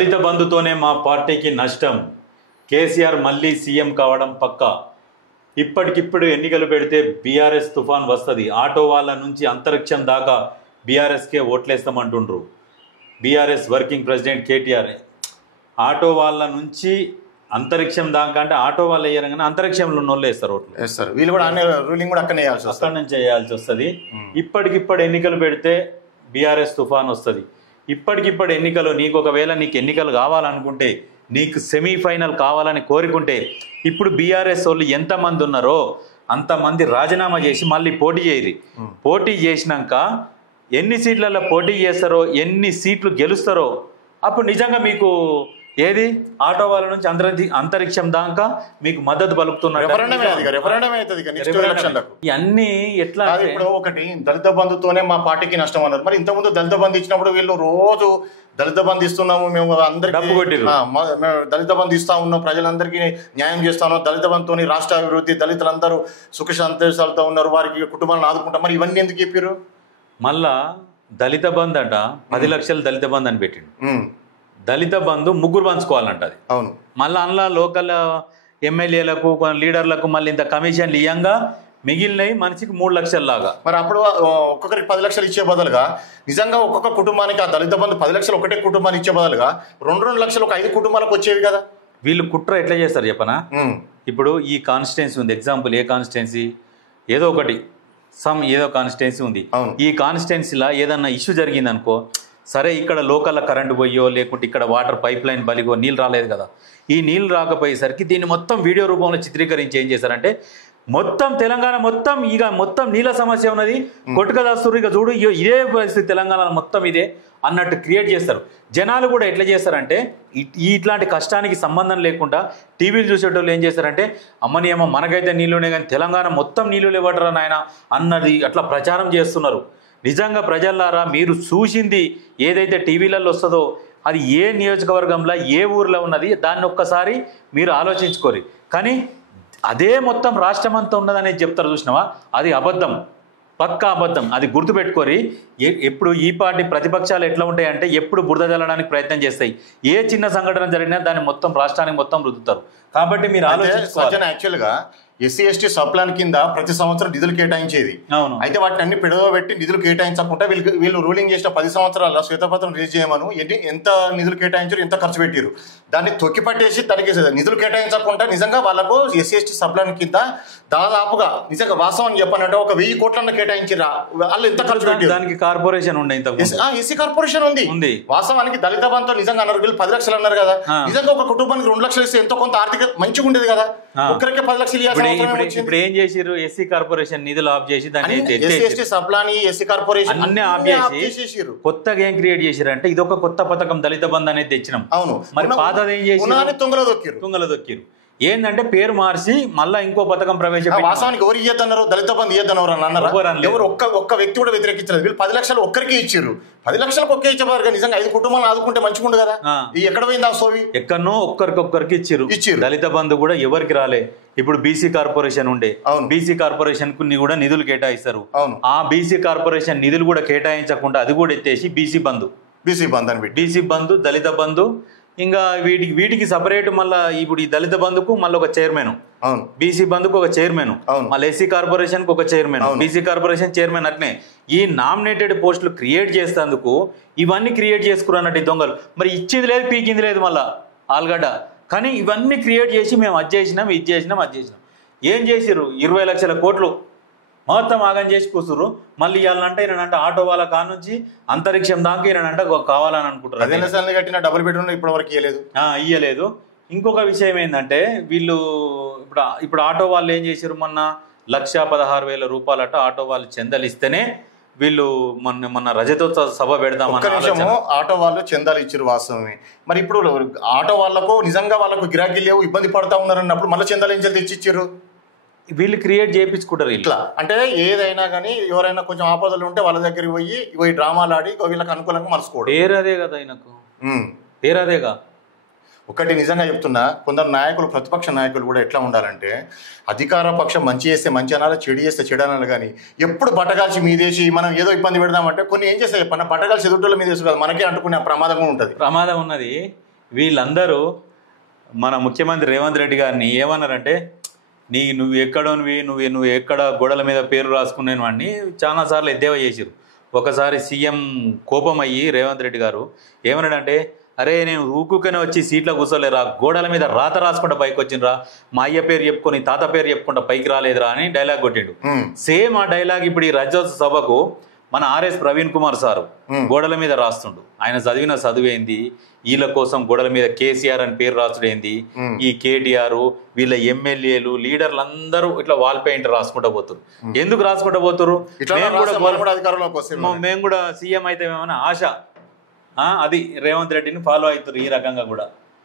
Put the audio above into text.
దళిత బంధుతోనే మా పార్టీకి నష్టం. కేసీఆర్ మళ్ళీ సీఎం కావడం పక్కా. ఇప్పటికిప్పుడు ఎన్నికలు పెడితే బీఆర్ఎస్ తుఫాన్ వస్తుంది. ఆటో వాళ్ళ నుంచి అంతరిక్షం దాకా బీఆర్ఎస్కే ఓట్లేస్తామంటుండ్రు. BRS working president KTR. Auto వాళ్ళ నుంచి అంతరిక్షం దాకా అంటే ఆటో వాళ్ళు వేయరు కానీ అంతరిక్షంలో ఉన్న వాళ్ళు వేస్తారు ఓట్లు. వేస్తారు. వీళ్ళు కూడా రూలింగ్ కూడా అక్కడ నుంచి చేయాల్సి వస్తుంది. ఇప్పటికిప్పుడు ఎన్నికలు పెడితే బీఆర్ఎస్ తుఫాన్ వస్తుంది. ఇప్పటికిప్పుడు ఎన్నికలు నీకు ఒకవేళ నీకు ఎన్నికలు కావాలనుకుంటే, నీకు సెమీఫైనల్ కావాలని కోరుకుంటే, ఇప్పుడు బీఆర్ఎస్ వాళ్ళు ఎంతమంది ఉన్నారో అంతమంది రాజీనామా చేసి మళ్ళీ పోటీ చేయరు. పోటీ చేసినాక ఎన్ని సీట్లలో పోటీ చేస్తారో, ఎన్ని సీట్లు గెలుస్తారో అప్పుడు నిజంగా మీకు ఏది ఆటో వాళ్ళ నుంచి అంతరిక్షం దాకా మీకు మద్దతు పలుకుతున్నారు. ఇవన్నీ ఎట్లా ఇప్పుడు ఒకటి దళిత బంధుతోనే మా పార్టీకి నష్టం అన్నారు. మరి ఇంతకుముందు దళిత బంధు ఇచ్చినప్పుడు వీళ్ళు రోజు దళిత బంధు ఇస్తున్నాము, మేము అందరికీ దళిత బంధు ఇస్తా ఉన్నాం, ప్రజలందరికీ న్యాయం చేస్తాను, దళిత బంధుతోని రాష్ట్ర అభివృద్ధి, దళితులందరూ సుఖ సంతోషాలతో ఉన్నారు, వారికి కుటుంబాలను ఆదుకుంటాం. మరి ఇవన్నీ ఎందుకు చెప్పారు? మళ్ళా దళిత బంధు అంట 10 లక్షలు దళిత బంధు అని పెట్టిండు. దళిత బంధు ముగ్గురు పంచుకోవాలంటది. అవును. మళ్ళీ అందులో లోకల్ ఎమ్మెల్యేలకు లీడర్లకు మళ్ళీ ఇంత కమిషన్లు ఇయ్యంగా మిగిలినవి మనిషికి 3 లక్షల లాగా. మరి అప్పుడు ఒక్కొక్కరికి 10 లక్షలు ఇచ్చే బదులుగా నిజంగా ఒక్కొక్క కుటుంబానికి ఆ దళిత బంధు 10 లక్షలు ఒకటే కుటుంబానికి ఇచ్చే బదులుగా 2 లక్షలు ఒక 5 కుటుంబాలకు వచ్చేవి కదా. వీళ్ళు కుట్ర ఎట్లా చేస్తారు చెప్పనా? ఇప్పుడు ఈ కాన్స్టిట్యున్సీ ఉంది, ఎగ్జాంపుల్ ఏ కాన్స్టిట్యున్సీ ఏదో ఒకటి ఏదో కాన్స్టిట్యున్సీ ఉంది. ఈ కాన్స్టిట్యున్సీలో ఏదన్నా ఇష్యూ జరిగింది అనుకో, సరే ఇక్కడ లోకల్లో కరెంటు పోయో లేకుంటే ఇక్కడ వాటర్ పైప్ లైన్ బలిగో నీళ్ళు రాలేదు కదా, ఈ నీళ్ళు రాకపోయేసరికి దీన్ని మొత్తం వీడియో రూపంలో చిత్రీకరించి ఏం చేశారంటే మొత్తం తెలంగాణ మొత్తం నీళ్ళ సమస్య ఉన్నది, కొట్టుకదాస్తురు, ఇక చూడు ఇదే పరిస్థితి తెలంగాణలో మొత్తం ఇదే అన్నట్టు క్రియేట్ చేస్తారు. జనాలు కూడా ఎట్లా చేస్తారంటే ఇట్లాంటి కష్టానికి సంబంధం లేకుండా టీవీలు చూసేటోళ్ళు ఏం చేస్తారంటే అమ్మని ఏమో మనకైతే నీళ్ళునే కానీ తెలంగాణ మొత్తం నీళ్ళు లేవటరా నాయన అన్నది అట్లా ప్రచారం చేస్తున్నారు. నిజంగా ప్రజలారా, మీరు చూసింది ఏదైతే టీవీలలో వస్తుందో అది ఏ నియోజకవర్గంలో ఏ ఊర్లో ఉన్నది దాన్ని ఒక్కసారి మీరు ఆలోచించుకోరు. కానీ అదే మొత్తం రాష్ట్రం అంతా ఉన్నదనేది చెప్తారు చూసినావా, అది అబద్ధం, పక్కా అబద్ధం. అది గుర్తుపెట్టుకోరి. ఎప్పుడు ఈ పార్టీ ప్రతిపక్షాలు ఎట్లా ఉంటాయంటే ఎప్పుడు బురద జల్లడానికి ప్రయత్నం చేస్తాయి. ఏ చిన్న సంఘటన జరిగినా దాన్ని మొత్తం రాష్ట్రానికి మొత్తం రుద్దుతారు. కాబట్టి మీరు ఆలోచించుకోవాలి. యాక్చువల్గా ఎస్సీ ఎస్టీ సబ్ ప్లాన్ కింద ప్రతి సంవత్సరం నిధులు కేటాయించేది. అయితే వాటిని అన్ని పెట్టి నిధులు కేటాయించకుండా వీళ్ళు రూలింగ్ చేసిన 10 సంవత్సరాల శ్వేతపత్రం రిలీజ్ చేయమను ఎంత నిధులు కేటాయించారు, ఎంత ఖర్చు పెట్టారు, దాన్ని తొక్కిపట్టేసి తనిఖీ నిధులు కేటాయించకుండా నిజంగా వాళ్ళకు ఎస్సీ ఎస్టీ సబ్ ప్లాన్ కింద దాదాపుగా నిజంగా వాస్తవం చెప్పానంటే ఒక 1000 కోట్లను కేటాయించారా, వాళ్ళు ఎంత ఖర్చు పెట్టారు. దానికి కార్పొరేషన్ ఉండే, ఎస్సీ కార్పొరేషన్ ఉంది. వాస్తవానికి దళిత బంధు నిజంగా అన్నారు, వీళ్ళు 10 లక్షలు అన్నారు కదా, నిజంగా ఒక కుటుంబానికి 2 లక్షలు ఇస్తే ఎంతో కొంత ఆర్థిక మంచిగా ఉండేది కదా. ఒక్కరికే 10 లక్షలు ఇప్పుడు ఏం చేసిరు, ఎస్సీ కార్పొరేషన్ నిధులు ఆఫ్ చేసి దాన్ని కొత్తగా ఏం క్రియేట్ చేసిరు అంటే ఇది ఒక కొత్త పథకం దళిత బంధు అనేది తెచ్చినాం. అవును. మరి పాతది ఏం చేసి తుంగలో దొక్కిరు. ఏంటంటే పేరు మార్చి మళ్ళా ఇంకో పథకం ప్రవేశపెట్టారు. వాస్తవానికి ఎవరు ఇయ్యద్దన్నారు, దళిత బంధు ఇయ్యద్దన్నారు అని అన్నారు. ఎవరు ఒక్క వ్యక్తి కూడా వ్యతిరేకించలేదు. వీళ్ళు 10 లక్షలు ఒక్కరికి ఇచ్చారు. 10 లక్షలకు ఒకే ఇచ్చేవారు. నిజంగా 5 కుటుంబాలను ఆదుకుంటే మంచిగా ఉండదు కదా. ఎక్కడ పోయింది ఆ సోవి? ఎక్కడనో ఒక్కరికి ఇచ్చారు. దళిత బంధు కూడా ఎవరికి రాలే. ఇప్పుడు బీసీ కార్పొరేషన్ ఉండే, బీసీ కార్పొరేషన్ కు కూడా నిధులు కేటాయిస్తారు. ఆ బీసీ కార్పొరేషన్ నిధులు కూడా కేటాయించకుండా అది కూడా ఎత్తేసి బీసీ బంధు దళిత బంధు ఇంకా వీటికి సపరేట్ మళ్ళీ ఇప్పుడు ఈ దళిత బంధుకు మళ్ళీ ఒక చైర్మన్, బీసీ బంధుకు ఒక చైర్మన్, మళ్ళీ ఎస్సీ కార్పొరేషన్ కు ఒక చైర్మన్, బీసీ కార్పొరేషన్ చైర్మన్. అట్నే ఈ నామినేటెడ్ పోస్టులు క్రియేట్ చేసేందుకు ఇవన్నీ క్రియేట్ చేసుకున్నట్టు దొంగలు. మరి ఇచ్చేది లేదు, పీకింది లేదు మళ్ళా ఆల్గడ్డ. కానీ ఇవన్నీ క్రియేట్ చేసి మేము అది చేసినాం. ఏం చేసిర్రు? 20 లక్షల కోట్లు మొత్తం ఆగం చేసి కూసురు. మళ్ళీ ఇవ్వాలంటే ఈయనంటే ఆటో వాళ్ళ కాడ నుంచి అంతరిక్షం దాకా ఈయనంటే కావాలని అనుకుంటారు. కట్టిన డబుల్ బెడ్రూమ్ ఇప్పటి వరకు ఇయ్యలేదు. ఇంకొక విషయం ఏంటంటే వీళ్ళు ఇప్పుడు ఆటో వాళ్ళు ఏం చేశారు, మొన్న 1,16,000 రూపాయలట ఆటో వాళ్ళు చందాలు ఇస్తేనే వీళ్ళు మొన్న రజతోత్సవ సభ పెడదామని ఆటో వాళ్ళు చందాలు ఇచ్చారు వాస్తవమే. మరి ఇప్పుడు ఆటో వాళ్ళకు నిజంగా వాళ్ళకు గిరాకీ లేవు, ఇబ్బంది పడతా ఉన్నారు అన్నప్పుడు మళ్ళీ చందాలు ఏం తెచ్చి ఇచ్చారు. వీళ్ళు క్రియేట్ చేయించుకుంటారు ఇట్లా. అంటే ఏదైనా కానీ ఎవరైనా కొంచెం ఆపదలు ఉంటే వాళ్ళ దగ్గరికి పోయి డ్రామాలు ఆడి వీళ్ళకి అనుకూలంగా మలుసుకోవడం. పేరదే కదా ఆయనకు, పేరదేగా. ఒకటి నిజంగా చెప్తున్నా, కొందరు నాయకులు, ప్రతిపక్ష నాయకులు కూడా ఎట్లా ఉండాలంటే అధికార పక్షం మంచి చేస్తే మంచి అనాలి, చెడు చేస్తే చెడు అనాలి. కానీ ఎప్పుడు బట్టగాల్చి మీదేసి మనం ఏదో ఇబ్బంది పెడదామంటే కొన్ని ఏం చేస్తాయి చెప్పన్న, బట్టగాల్చి ఎదుటోళ్ళ మీదేసి కాదు మనకే అంటుకునే ప్రమాదం ఉంటుంది. ప్రమాదం ఉన్నది. వీళ్ళందరూ మన ముఖ్యమంత్రి రేవంత్ రెడ్డి గారిని ఏమన్నారంటే నువ్వు ఎక్కడోనివి నువ్వు ఎక్కడ గోడల మీద పేరు రాసుకునేవి వాడిని చాలాసార్లు ఎద్దేవా చేసిరు. ఒకసారి సీఎం కోపం అయ్యి రేవంత్ రెడ్డి గారు ఏమన్నాడంటే, అరే నేను ఊకుకనే వచ్చి సీట్లో కూర్చోలేరా, గోడల మీద రాత రాసుకుంటా పైకి వచ్చినరా, మా అయ్య పేరు చెప్పుకొని తాత పేరు చెప్పుకుంటా పైకి రాలేదురా అని డైలాగ్ కొట్టిండు. సేమ్ ఆ డైలాగ్ ఇప్పుడు ఈ రాజ్యోత్సవ సభకు మన ఆర్ఎస్ ప్రవీణ్ కుమార్ సారు గోడల మీద రాస్తుండు. ఆయన చదివిన చదువేంది, వీళ్ళ కోసం గోడల మీద కేసీఆర్ అని పేరు రాసుడేంది, ఈ కేటీఆర్ వీళ్ళ ఎమ్మెల్యేలు లీడర్లు అందరూ ఇట్లా వాల్ పెయింట్ రాసుకుంటా పోతారు. ఎందుకు రాసుకుంటా పోతారు? మేము కూడా సీఎం అయితే ఏమైనా ఆశ, అది రేవంత్ రెడ్డిని ఫాలో అవుతారు ఈ రకంగా కూడా.